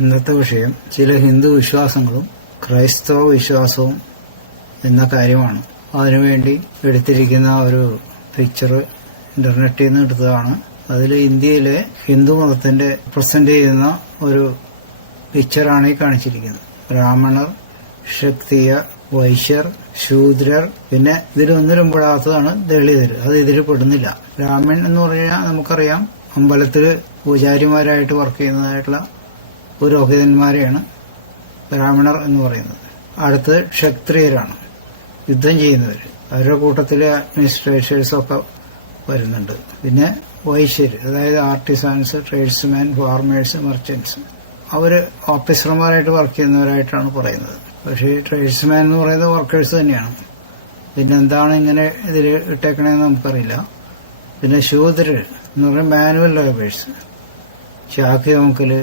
ഇന്നത്തെ വിഷയം ചില ഹിന്ദു വിശ്വാസങ്ങളും ക്രൈസ്തവ വിശ്വാസവും എന്ന കാര്യമാണ്. അതിനുവേണ്ടി എടുത്തിരിക്കുന്ന ഒരു പിക്ചർ ഇന്റർനെറ്റിൽ നിന്ന് എടുത്തതാണ്. അതിൽ ഇന്ത്യയിലെ ഹിന്ദു മതത്തിന്റെ പ്രസന്റ് ചെയ്യുന്ന ഒരു പിക്ചറാണ് ഈ കാണിച്ചിരിക്കുന്നത്. ബ്രാഹ്മണർ, ക്ഷത്രിയർ, വൈശ്യർ, ശൂദ്രർ, പിന്നെ ഇതിലൊന്നിലും പെടാത്തതാണ് ദളിതർ. അത് ഇതിൽ പെടുന്നില്ല. ബ്രാഹ്മൺ എന്ന് പറഞ്ഞാൽ നമുക്കറിയാം, അമ്പലത്തില് പൂജാരിമാരായിട്ട് വർക്ക് ചെയ്യുന്നതായിട്ടുള്ള പുരോഹിതന്മാരെയാണ് ബ്രാഹ്മണർ എന്ന് പറയുന്നത്. അടുത്തത് ക്ഷത്രിയരാണ്, യുദ്ധം ചെയ്യുന്നവർ. അവരുടെ കൂട്ടത്തിൽ അഡ്മിനിസ്ട്രേറ്റേഴ്സൊക്കെ വരുന്നുണ്ട്. പിന്നെ വൈശ്യർ, അതായത് ആർട്ടിസാൻസ്, ട്രേഡ്സ്മാൻ, ഫാർമേഴ്സ്, മെർച്ചന്റ്സ്. അവര് ഓഫീസർമാരായിട്ട് വർക്ക് ചെയ്യുന്നവരായിട്ടാണ് പറയുന്നത്. പക്ഷേ ഈ ട്രേഡ്സ്മാൻ എന്ന് പറയുന്നത് വർക്കേഴ്സ് തന്നെയാണ്. പിന്നെ എന്താണ് ഇങ്ങനെ ഇതിൽ ഇട്ടേക്കണേന്ന് നമുക്കറിയില്ല. പിന്നെ ശൂദ്രർ എന്ന് പറഞ്ഞാൽ മാനുവൽ ലേബേഴ്സ്, ചാക്ക് ചുമക്കല്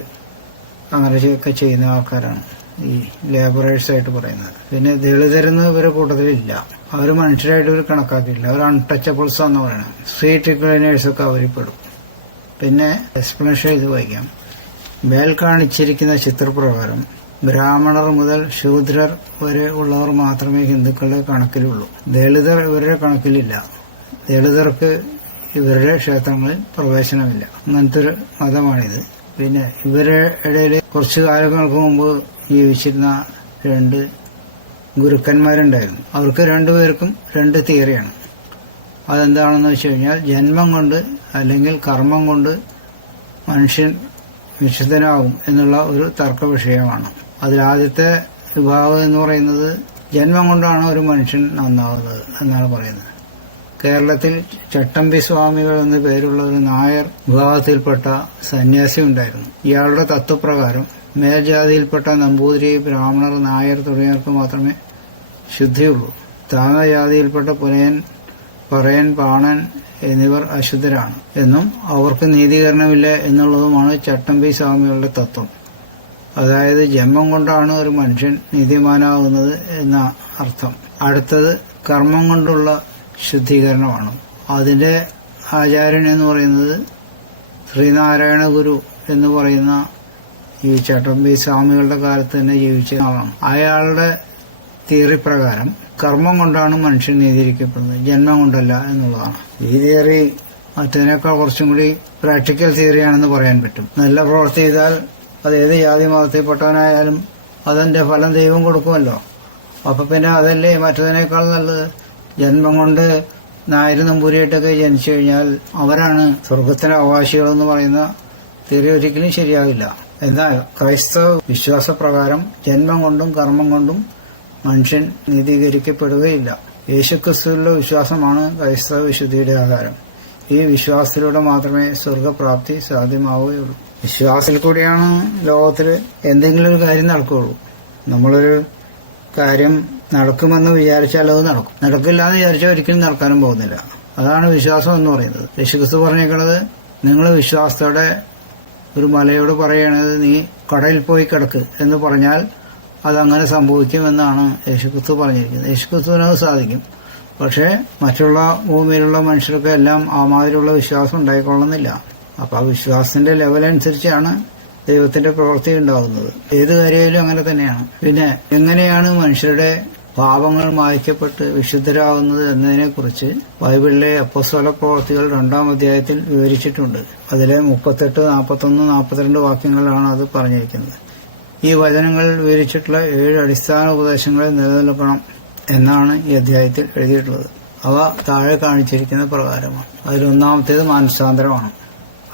അങ്ങനെയൊക്കെ ചെയ്യുന്ന ആൾക്കാരാണ് ഈ ലേബറേഴ്സായിട്ട് പറയുന്നത്. പിന്നെ ദളിതരെന്ന് ഇവരുടെ കൂട്ടത്തിലില്ല. അവർ മനുഷ്യരായിട്ട് ഇവർ കണക്കാക്കിയില്ല. അവർ അൺടച്ചബിൾസ് എന്ന് പറയുന്നത്. സ്ട്രീറ്റ് ക്ലീനേഴ്സൊക്കെ അവരിൽ പെടും. പിന്നെ എക്സ്പ്ലനേഷൻ ഇത് വായിക്കാം. മേൽ കാണിച്ചിരിക്കുന്ന ചിത്രപ്രകാരം ബ്രാഹ്മണർ മുതൽ ശൂദ്രർ വരെ ഉള്ളവർ മാത്രമേ ഹിന്ദുക്കളുടെ കണക്കിലുള്ളൂ. ദളിതർ ഇവരുടെ കണക്കിലില്ല. ദളിതർക്ക് ഇവരുടെ ക്ഷേത്രങ്ങളിൽ പ്രവേശനമില്ല. അങ്ങനത്തെ ഒരു മതമാണിത്. പിന്നെ ഇവരുടെ ഇടയിൽ കുറച്ചു കാലങ്ങൾക്ക് മുമ്പ് ജീവിച്ചിരുന്ന 2 ഗുരുക്കന്മാരുണ്ടായിരുന്നു. അവർക്ക് രണ്ടുപേർക്കും 2 തിയറിയാണ്. അതെന്താണെന്ന് വെച്ച് കഴിഞ്ഞാൽ, ജന്മം കൊണ്ട് അല്ലെങ്കിൽ കർമ്മം കൊണ്ട് മനുഷ്യൻ വിശുദ്ധനാകും എന്നുള്ള ഒരു തർക്ക വിഷയമാണ്. അതിലാദ്യത്തെ വിഭാഗം എന്ന് പറയുന്നത് ജന്മം കൊണ്ടാണ് ഒരു മനുഷ്യൻ നന്നാവുന്നത് എന്നാണ് പറയുന്നത്. കേരളത്തിൽ ചട്ടമ്പി സ്വാമികൾ എന്ന പേരുള്ള ഒരു നായർ വിഭാഗത്തിൽപ്പെട്ട സന്യാസി ഉണ്ടായിരുന്നു. ഇയാളുടെ തത്വപ്രകാരം മേൽജാതിയിൽപ്പെട്ട നമ്പൂതിരി, ബ്രാഹ്മണർ, നായർ തുടങ്ങിയവർക്ക് മാത്രമേ ശുദ്ധിയുള്ളൂ. താഴ്ന്ന ജാതിയിൽപ്പെട്ട പുലയൻ, പറയൻ, പാണൻ എന്നിവർ അശുദ്ധരാണ് എന്നും അവർക്ക് നീതീകരണമില്ല എന്നുള്ളതുമാണ് ചട്ടമ്പി സ്വാമികളുടെ തത്വം. അതായത് ജന്മം കൊണ്ടാണ് ഒരു മനുഷ്യൻ നീതിമാനാകുന്നത് എന്ന അർത്ഥം. അടുത്തത് കർമ്മം കൊണ്ടുള്ള ശുദ്ധീകരണമാണ്. അതിന്റെ ആചാര്യൻ എന്ന് പറയുന്നത് ശ്രീനാരായണ ഗുരു എന്ന് പറയുന്ന ഈ ചട്ടമ്പി സ്വാമികളുടെ കാലത്ത് തന്നെ ജീവിച്ച ആളാണ്. അയാളുടെ തിയറി പ്രകാരം കർമ്മം കൊണ്ടാണ് മനുഷ്യൻ നീതിയിരിക്കപ്പെടുന്നത്, ജന്മം കൊണ്ടല്ല എന്നുള്ളതാണ്. ഈ തിയറി മറ്റതിനേക്കാൾ കുറച്ചും കൂടി പ്രാക്ടിക്കൽ തിയറിയാണെന്ന് പറയാൻ പറ്റും. നല്ല പ്രവൃത്തി ചെയ്താൽ അത് ഏത് ജാതി മതത്തിൽപ്പെട്ടവനായാലും അതിന്റെ ഫലം ദൈവം കൊടുക്കുമല്ലോ. അപ്പൊ പിന്നെ അതല്ലേ മറ്റതിനേക്കാൾ നല്ലത്. ജന്മം കൊണ്ട് നായർ നമ്പൂരിയായിട്ടൊക്കെ ജനിച്ചു കഴിഞ്ഞാൽ അവരാണ് സ്വർഗത്തിന്റെ അവകാശികളെന്ന് പറയുന്ന തിയറി ഒരിക്കലും ശരിയാവില്ല. എന്നാൽ ക്രൈസ്തവ വിശ്വാസപ്രകാരം ജന്മം കൊണ്ടും കർമ്മം കൊണ്ടും മനുഷ്യൻ നീതീകരിക്കപ്പെടുകയില്ല. യേശുക്രിസ്തുവിലുള്ള വിശ്വാസമാണ് ക്രൈസ്തവ വിശുദ്ധിയുടെ ആധാരം. ഈ വിശ്വാസത്തിലൂടെ മാത്രമേ സ്വർഗപ്രാപ്തി സാധ്യമാവുകയുള്ളൂ. വിശ്വാസത്തിൽ കൂടിയാണ് ലോകത്തിൽ എന്തെങ്കിലും ഒരു കാര്യം നടക്കുകയുള്ളൂ. നമ്മളൊരു കാര്യം നടക്കുമെന്ന് വിചാരിച്ചാൽ അത് നടക്കും. നടക്കില്ല എന്ന് വിചാരിച്ചാൽ ഒരിക്കലും നടക്കാനും പോകുന്നില്ല. അതാണ് വിശ്വാസം എന്ന് പറയുന്നത്. യേശുക്രിസ്തു പറഞ്ഞേക്കുന്നത്, നിങ്ങൾ വിശ്വാസത്തോടെ ഒരു മലയോട് പറയണത് നീ കടലിൽ പോയി കിടക്ക് എന്ന് പറഞ്ഞാൽ അതങ്ങനെ സംഭവിക്കുമെന്നാണ് യേശുക്രിസ്തു പറഞ്ഞിരിക്കുന്നത്. യേശുക്രിസ്തുവിനത് സാധിക്കും. പക്ഷേ മറ്റുള്ള ഭൂമിയിലുള്ള മനുഷ്യർക്ക് എല്ലാം ആ മാതിരിയുള്ള വിശ്വാസം ഉണ്ടായിക്കൊള്ളുന്നില്ല. അപ്പൊ ആ വിശ്വാസത്തിന്റെ ലെവലനുസരിച്ചാണ് ദൈവത്തിന്റെ പ്രവൃത്തി ഉണ്ടാകുന്നത്. ഏത് കാര്യമായാലും അങ്ങനെ തന്നെയാണ്. പിന്നെ എങ്ങനെയാണ് മനുഷ്യരുടെ പാപങ്ങൾ മായ്ക്കപ്പെട്ട് വിശുദ്ധരാകുന്നത് എന്നതിനെക്കുറിച്ച് ബൈബിളിലെ അപ്പോസ്തല പ്രവൃത്തികൾ 2-ാം അധ്യായത്തിൽ വിവരിച്ചിട്ടുണ്ട്. അതിലെ 38, 41, 42 വാക്യങ്ങളിലാണ് അത് പറഞ്ഞിരിക്കുന്നത്. ഈ വചനങ്ങൾ വിവരിച്ചിട്ടുള്ള 7 അടിസ്ഥാന ഉപദേശങ്ങളെ നിലനിൽക്കണം എന്നാണ് ഈ അധ്യായത്തിൽ എഴുതിയിട്ടുള്ളത്. അവ താഴെ കാണിച്ചിരിക്കുന്ന പ്രകാരമാണ്. അതിലൊന്നാമത്തേത് മാനസാന്തരമാണ്.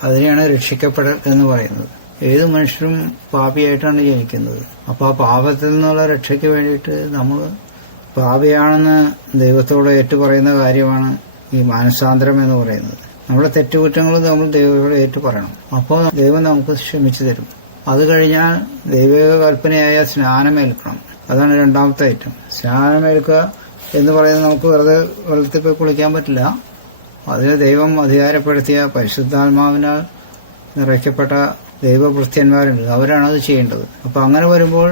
അതിനെയാണ് രക്ഷിക്കപ്പെടൽ എന്ന് പറയുന്നത്. ഏത് മനുഷ്യരും പാപിയായിട്ടാണ് ജനിക്കുന്നത്. അപ്പൊ ആ പാപത്തിൽ നിന്നുള്ള രക്ഷയ്ക്ക് വേണ്ടിയിട്ട് നമ്മൾ പാപിയാണെന്ന് ദൈവത്തോട് ഏറ്റുപറയുന്ന കാര്യമാണ് ഈ മാനസാന്തരം എന്ന് പറയുന്നത്. നമ്മുടെ തെറ്റുകുറ്റങ്ങളും നമ്മൾ ദൈവത്തോട് ഏറ്റുപറയണം. അപ്പോൾ ദൈവം നമുക്ക് ക്ഷമിച്ചു തരും. അത് കഴിഞ്ഞാൽ ദൈവിക കൽപ്പനയായ സ്നാനമേൽക്കണം. അതാണ് 2ാമത്തെ ഐറ്റം. സ്നാനമേൽക്കുക എന്ന് പറയുന്നത് നമുക്ക് വെറുതെ വെള്ളത്തിൽ പോയി കുളിക്കാൻ പറ്റില്ല. അതിന് ദൈവം അധികാരപ്പെടുത്തിയ പരിശുദ്ധാത്മാവിനാൽ നിറയ്ക്കപ്പെട്ട ദൈവഭൃത്യന്മാരുണ്ട്. അവരാണ് അത് ചെയ്യേണ്ടത്. അപ്പൊ അങ്ങനെ വരുമ്പോൾ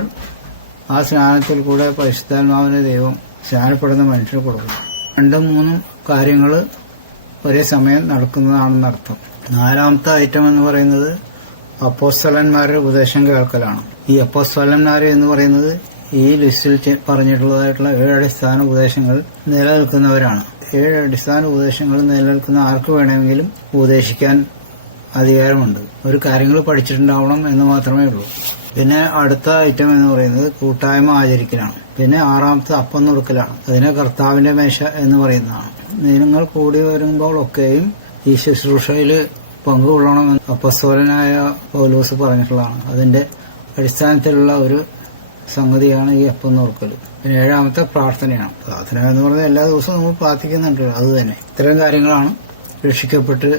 ആ സ്നാനത്തിൽ കൂടെ പരിശുദ്ധാത്മാവിനെ ദൈവം സ്നാനപ്പെടുന്ന മനുഷ്യന് കൊടുക്കും. 2-3 കാര്യങ്ങൾ ഒരേ സമയം നടക്കുന്നതാണെന്നർത്ഥം. 4ാമത്തെ ഐറ്റം എന്ന് പറയുന്നത് അപ്പോസ്തലന്മാരുടെ ഉപദേശം കേൾക്കലാണ്. ഈ അപ്പോസ്തലന്മാർ എന്ന് പറയുന്നത് ഈ ലിസ്റ്റിൽ പറഞ്ഞിട്ടുള്ളതായിട്ടുള്ള 7 അടിസ്ഥാന ഉപദേശങ്ങൾ നിലനിൽക്കുന്നവരാണ്. 7 അടിസ്ഥാന ഉപദേശങ്ങൾ നിലനിൽക്കുന്ന ആർക്ക് വേണമെങ്കിലും ഉപദേശിക്കാൻ അധികാരമുണ്ട്. ഒരു കാര്യങ്ങൾ പഠിച്ചിട്ടുണ്ടാവണം എന്ന് മാത്രമേ ഉള്ളൂ. പിന്നെ അടുത്ത ഐറ്റം എന്ന് പറയുന്നത് കൂട്ടായ്മ ആചരിക്കലാണ്. പിന്നെ 6ാമത്തെ അപ്പം നുറുക്കലാണ്. അതിനെ കർത്താവിന്റെ മേശ എന്ന് പറയുന്നതാണ്. നിങ്ങൾ കൂടി വരുമ്പോഴൊക്കെയും ഈ ശുശ്രൂഷയിൽ പങ്കുകൊള്ളണമെന്ന് അപ്പസ്തോലനായ പൗലോസ് പറഞ്ഞിട്ടുള്ളതാണ്. അതിന്റെ അടിസ്ഥാനത്തിലുള്ള ഒരു സംഗതിയാണ് ഈ അപ്പം നുറുക്കൽ. പിന്നെ 7ാമത്തെ പ്രാർത്ഥനയാണ്. പ്രാർത്ഥന എന്ന് പറഞ്ഞാൽ എല്ലാ ദിവസവും നമ്മൾ പ്രാർത്ഥിക്കുന്നുണ്ട്. അത് തന്നെ ഇത്തരം കാര്യങ്ങളാണ് രക്ഷിക്കപ്പെട്ട്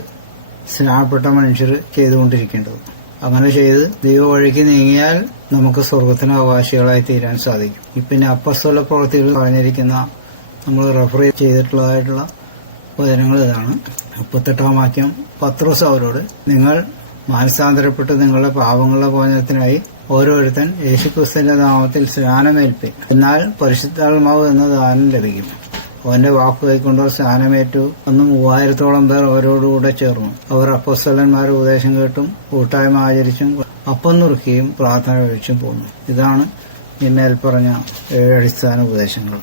സ്നാനപ്പെട്ട മനുഷ്യർ ചെയ്തുകൊണ്ടിരിക്കേണ്ടത്. അങ്ങനെ ചെയ്ത് ദൈവ വഴിക്ക് നീങ്ങിയാൽ നമുക്ക് സ്വർഗത്തിന് അവകാശികളായി തീരാൻ സാധിക്കും. പിന്നെ അപ്പസ്തോല പ്രവൃത്തികൾ പറഞ്ഞിരിക്കുന്ന നമ്മൾ റെഫർ ചെയ്തിട്ടുള്ളതായിട്ടുള്ള വചനങ്ങൾ ഇതാണ്. 38ാം വാക്യം, പത്രോസ് അവരോട്, നിങ്ങൾ മാനസാന്തരപ്പെട്ട് നിങ്ങളുടെ പാപങ്ങളുടെ മോചനത്തിനായി ഓരോരുത്തൻ യേശുക്രിസ്തുവിന്റെ നാമത്തിൽ സ്നാനമേൽപ്പിൻ, എന്നാൽ പരിശുദ്ധാത്മാവ് എന്ന ദാനം ലഭിക്കും. അവന്റെ വാക്ക് കൈക്കൊണ്ടവർ സ്നാനമേറ്റു. അന്ന് 3000-ഓളം പേർ അവരോടുകൂടെ ചേർന്നു. അവർ അപ്പോസ്തലന്മാരുടെ ഉപദേശം കേട്ടും കൂട്ടായ്മ ആചരിച്ചും അപ്പം നുറുക്കിയും പ്രാർത്ഥന കഴിച്ചും പോന്നു. ഇതാണ് ഈ മേൽപ്പറഞ്ഞ 7 അടിസ്ഥാന ഉപദേശങ്ങൾ.